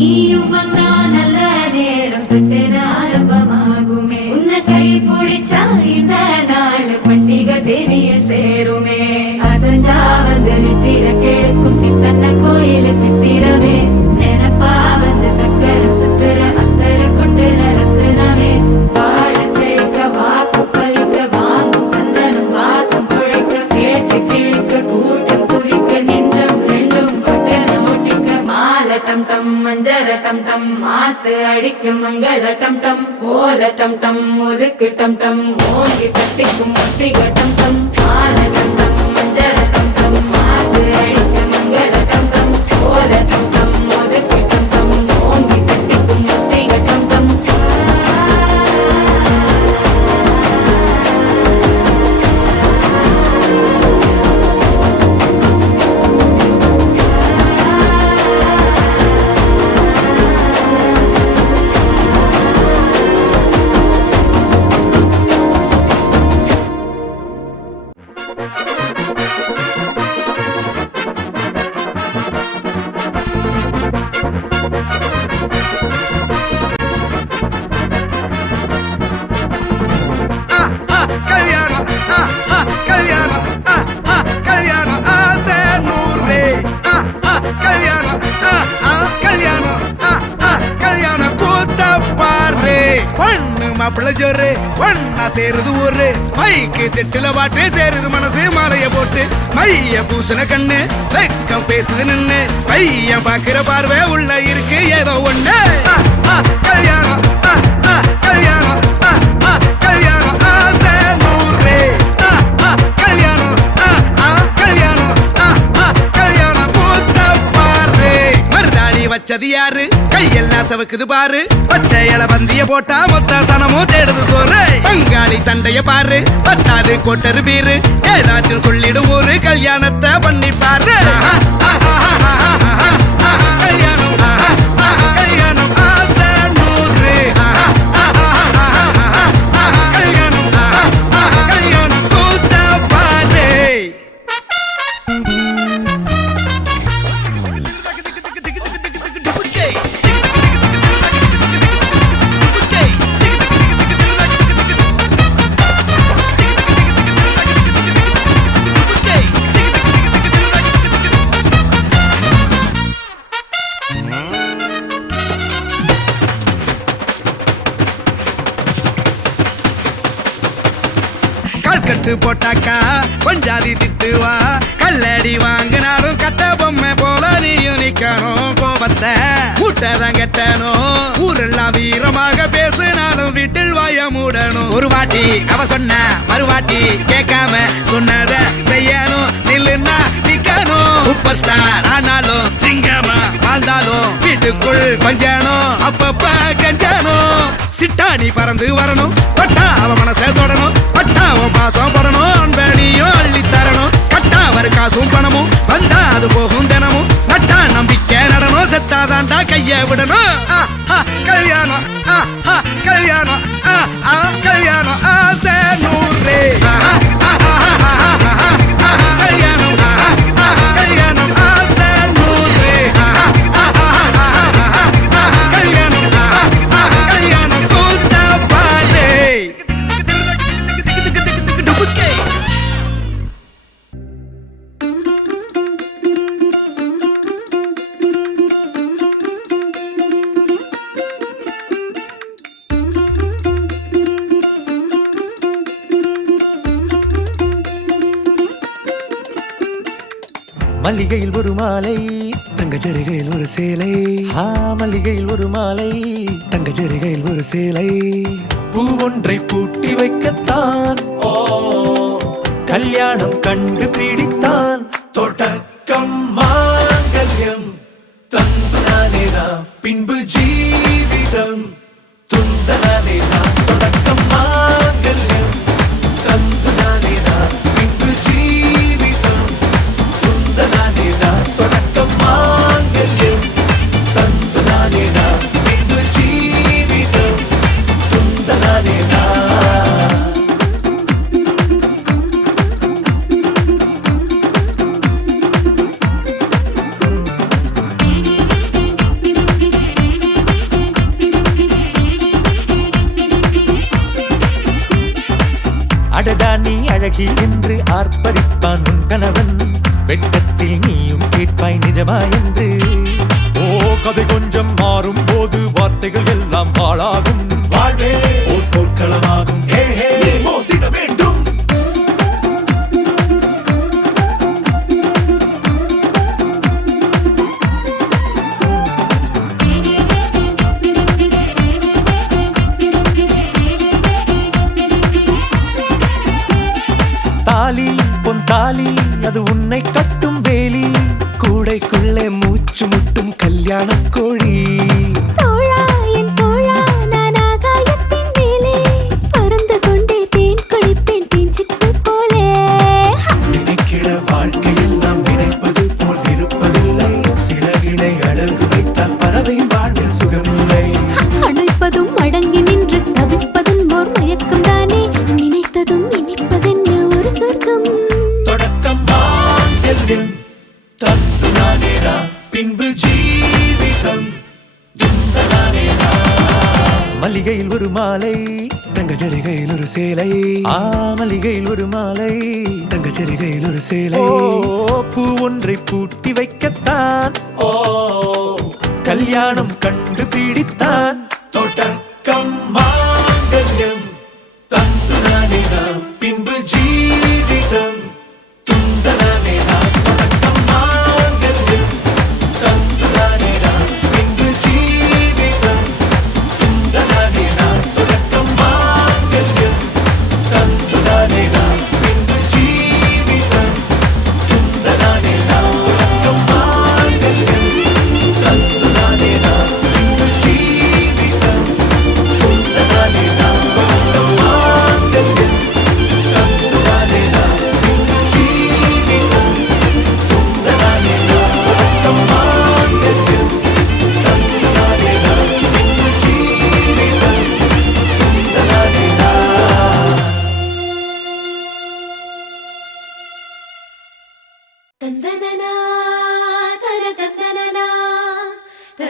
நீயும் வந்தா நல்ல நேரம் சட்டை ஆரம்பமாகுமே உன்னை கை பிடிச்சா இந்த நாள் பண்டிகை தேனியில் சேருமே அசஞ்சா வந்து நித்திர சித்தன்ன காத்து அடிக்கும் மங்கள டம் டம் ஓல டம் டம் ஒதுக்கு டம் டம் ஓங்கி தட்டிக்கும் ஒட்டிகட்டம் சேருது ஒரு மைக்கு செட்டில பாட்டு சேருது மனசு மாலைய போட்டு. மைய பூசண கண்ணு வெக்கம் பேசுது நின்னு. பையன் பாக்குற பார்வை உள்ள இருக்கு ஏதோ ஒண்ணு. கல்யாணம். கல்யாணம். கல்யாணம். ஆசை நூறு. கல்யாணம். கல்யாணம். கல்யாணம். கூத்த பாரு மருதாணி வச்சது யாரு? எல்லாம் சவுக்குது பாரு. பச்சையல பந்திய போட்டா மொத்த சனமும் தேடுது சோறு. பங்காளி சண்டைய பாரு பத்தாது கொட்டரு பீரு. ஏதாச்சும் சொல்லிடு ஒரு கல்யாணத்தை பண்ணி பாரு வீட்டில் மூடணும் ஒரு வாட்டி அவ சொன்ன மறுவாட்டி கேட்காம சொன்னத செய்யணும். நில்லுன்னா நிக்கணும் சூப்பர் ஸ்டார் ஆனாலும் சிங்கமா வாழ்ந்தாலும் வீட்டுக்குள் பஞ்சணும் அப்பப்ப கஞ்சணும் சிட்டாணி பறந்து வரணும். பட்டா அவ மனசை தொடணும். பட்டா அவன் பாசம் படணும். அன்பனியும் அள்ளி தரணும் கட்டா வரு காசும் பணமும். வந்தா அது போகும் தினமும். நட்டா நம்பிக்கை நடனும் செத்தாதான்டா கைய விடணும். கல்யாணம். கல்யாணம். கல்யாணம். ஆசை நூறு. மல்லிகையில் ஒரு மாலை தங்க ஜருகையில் ஒரு சேலை. ஆ மல்லிகையில் ஒரு மாலை தங்க ஜருகையில் ஒரு சேலை. பூ ஒன்றை பூட்டி வைக்கத்தான். ஓ கல்யாணம் கண்டு பிடித்தான். தொடக்கம் மாங்கல்யம் தந்துனானே நாம். பின்பு ஜீவிதம் துந்தனானே நாம். என்று ஆர்ப்பரி தாலி அது உன்னை கட்டும் வேலி. கூடைக்குள்ள மல்லிகையில் ஒரு மாலை தங்க ஜரிகையில் ஒரு சேலை. ஆ மல்லிகையில் ஒரு மாலை தங்க ஜரிகையில் ஒரு சேலை. பூ ஒன்றை பூட்டி வைக்கத்தான். ஓ கல்யாணம் கண்டு பிடித்தான் தொடக்கம்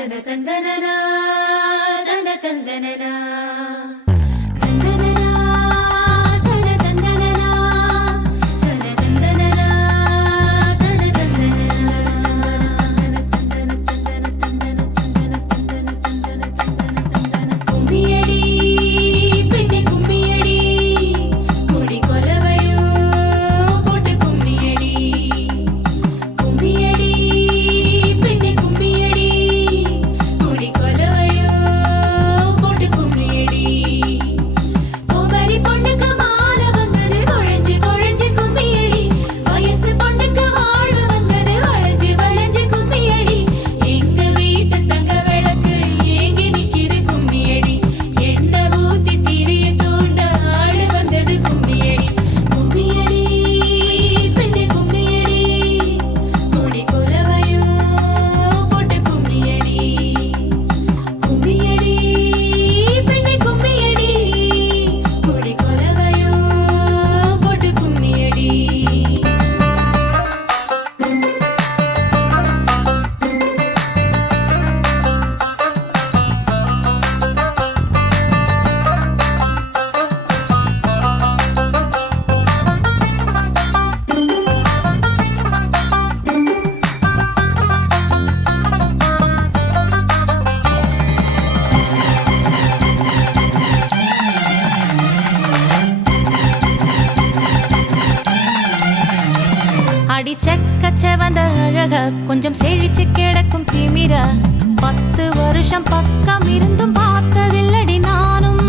தன தந்தன தன தந்தன பிடிச்சு கிடக்கும் திமிர பத்து வருஷம் பக்கம் இருந்தும் பார்த்ததில்லடி நானும்.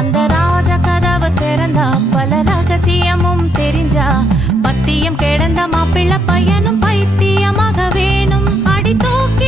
அந்த ராஜ கதவை திறந்தா பல ரகசியமும் தெரிஞ்சா பத்தியம் கிடந்த மாப்பிள்ள பையனும் பைத்தியமாக வேணும். அடி தூக்கி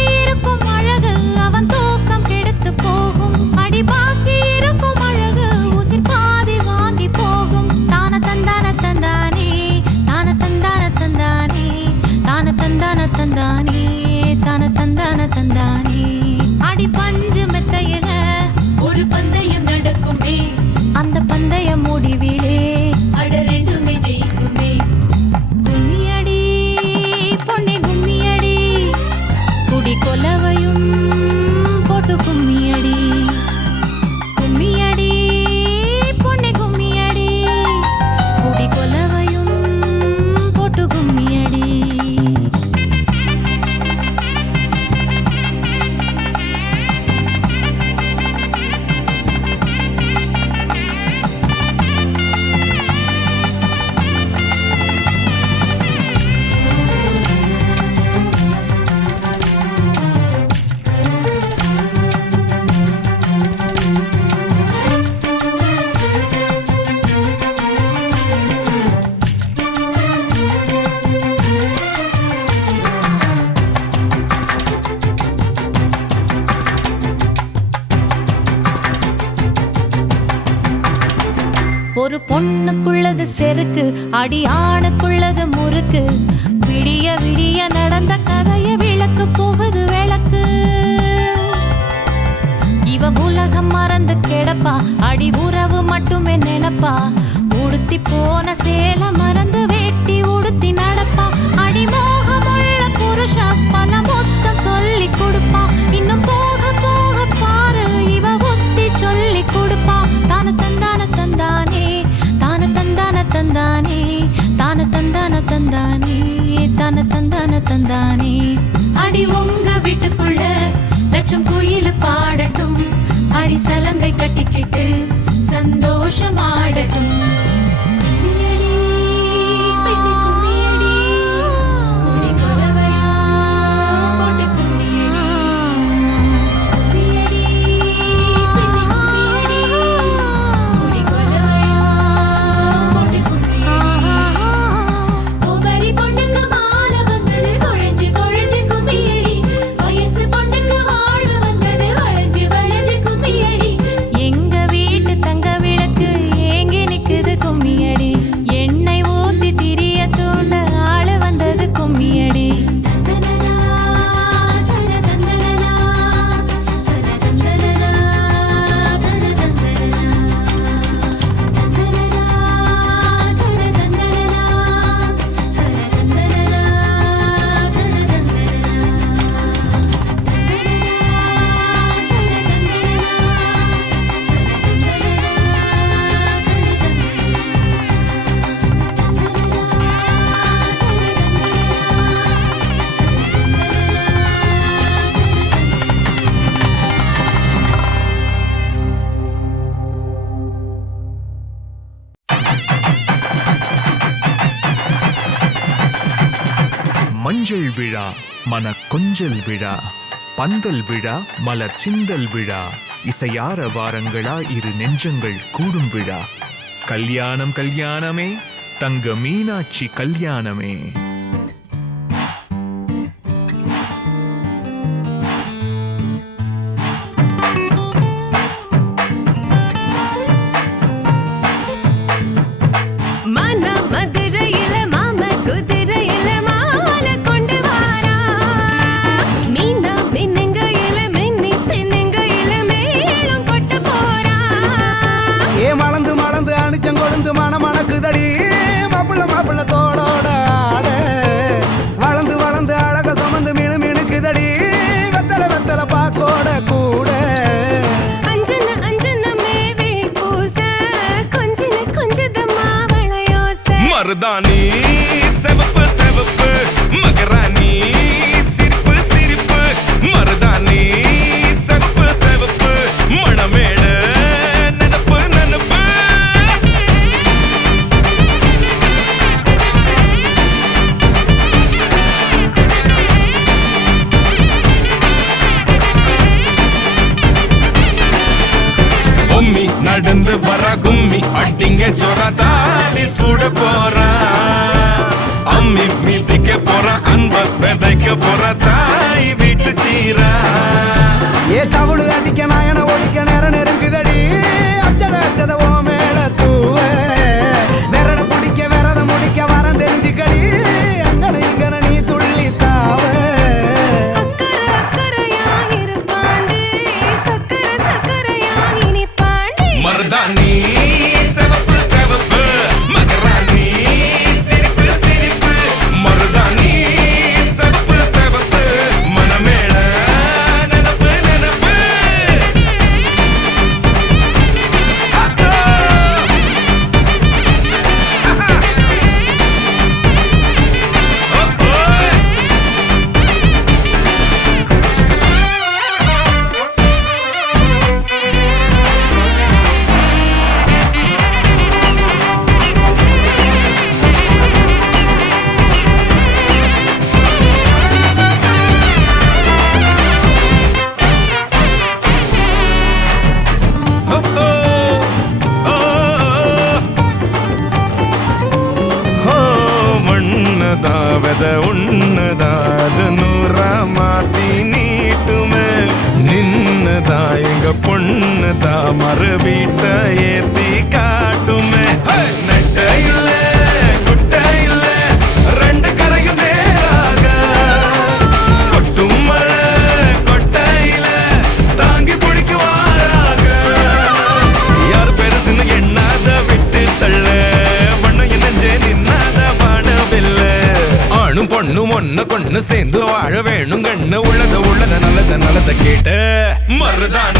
ஆடி ஆணுக்குள்ளது முறுக்கு. விடிய விடிய நடந்த கதைய விளக்கு போகுது விளக்கு. இவ உலகம் மறந்து கிடப்பா. அடி உறவு மட்டுமே நினைப்பா. உடுத்தி போன சேல மறந்து தானே? அடி உங்க வீட்டுக்குள்ள லட்சம் குயில் பாடட்டும். அடி சலங்கை கட்டிக்கிட்டு சந்தோஷமாடட்டும். மஞ்சள் விழா மன கொஞ்சல் விழா பந்தல் விழா மலர் சிந்தல் விழா இசையார வாரங்களா இரு நெஞ்சங்கள் கூடும் விழா. கல்யாணம் கல்யாணமே தங்க மீனாட்சி கல்யாணமே. gira redane